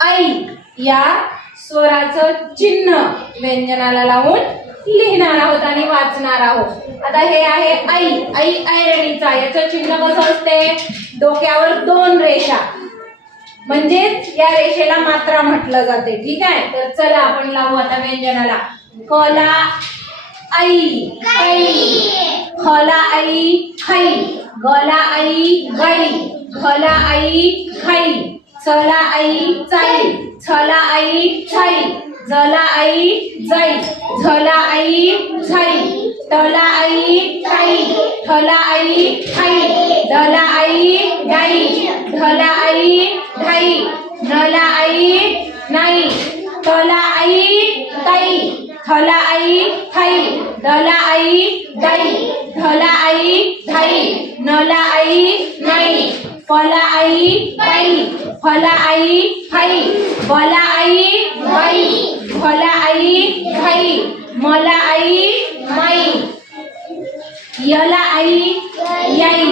आई या स्वराचं चिन्ह व्यंजनाला लावून लिहिणार आहोत आणि वाचणार आहोत. आता हे आहे आई आई ऐरणीचा याचं चिन्ह कसं असते? डोक्यावर दोन रेषा. म्हणजेच या रेषेला मात्रा म्हटलं जाते ठीक आहे? तर चला आपण लावू आता व्यंजनाला. कला आई खला आई खै गला आई गाई. खला आई खाई. चला आई चाई छला आई छाई जला आई जाई झला आई झाई तला आई ताई ठला आई ठाई डला आई गाई ढला आई ढाई नला आई नाही तला आई ताई थला आई थाई डला आई गाई ढला आई धाई नला आई नाही फला आई बाई फला आई खाई बला आई बाई फला आई खाई मला आई माई यला आई याई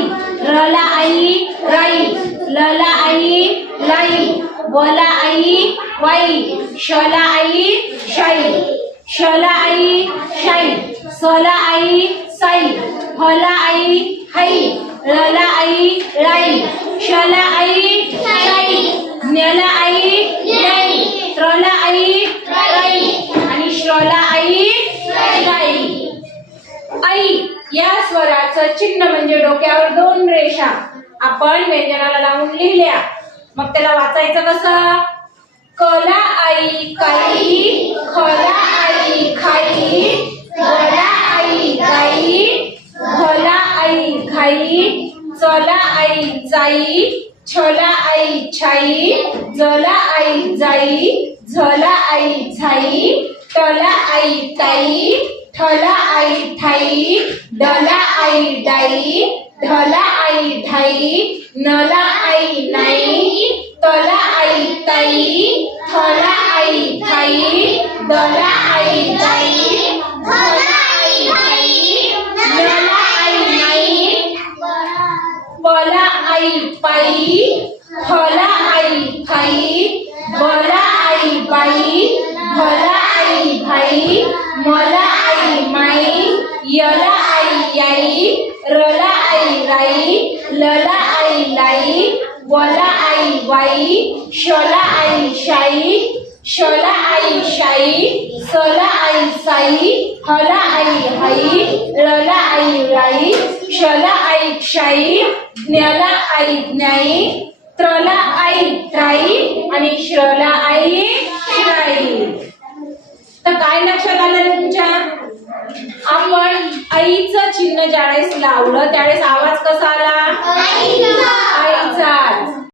रला आई राई लला आई लाई वला आई वाई शला आई शाई शला आई शाई सला आई साई फला आई हाई। रला आई राई शला आई शाई नेला आई राई त्रला आई राई आणि श्रला आई राई आई या स्वराचं चिन्ह म्हणजे डोक्यावर दोन रेषा. आपण व्यंजनाला लावून लिहिल्या. मग त्याला वाचायचं कसं? कला आई काई आई चला आई जाई छला आई छाई जला आई जाई झला आई झाई टला आई ताई ठला आई ठाई डला आई डाई ढला आई ढाई नला आई नाही तला आई ताई थला आई थाई दला आई ताई पला आई पाई फला आई फाई बला आई बाई भला आई भाई मला आई माई यला आई याई रला आई राई लला आई लाई वला आई वाई शला आई शाई शला आई शाई सला आई साई हला आई हाई रला आई राई शला आई शाई ज्ञाला आई ज्ञाई त्रला आई त्राई आणि श्रला आई श्राई तर काय लक्षात आलं तुमच्या? आपण आईचं चिन्ह ज्यावेळेस लावलं त्यावेळेस आवाज कसा आला? आईचा.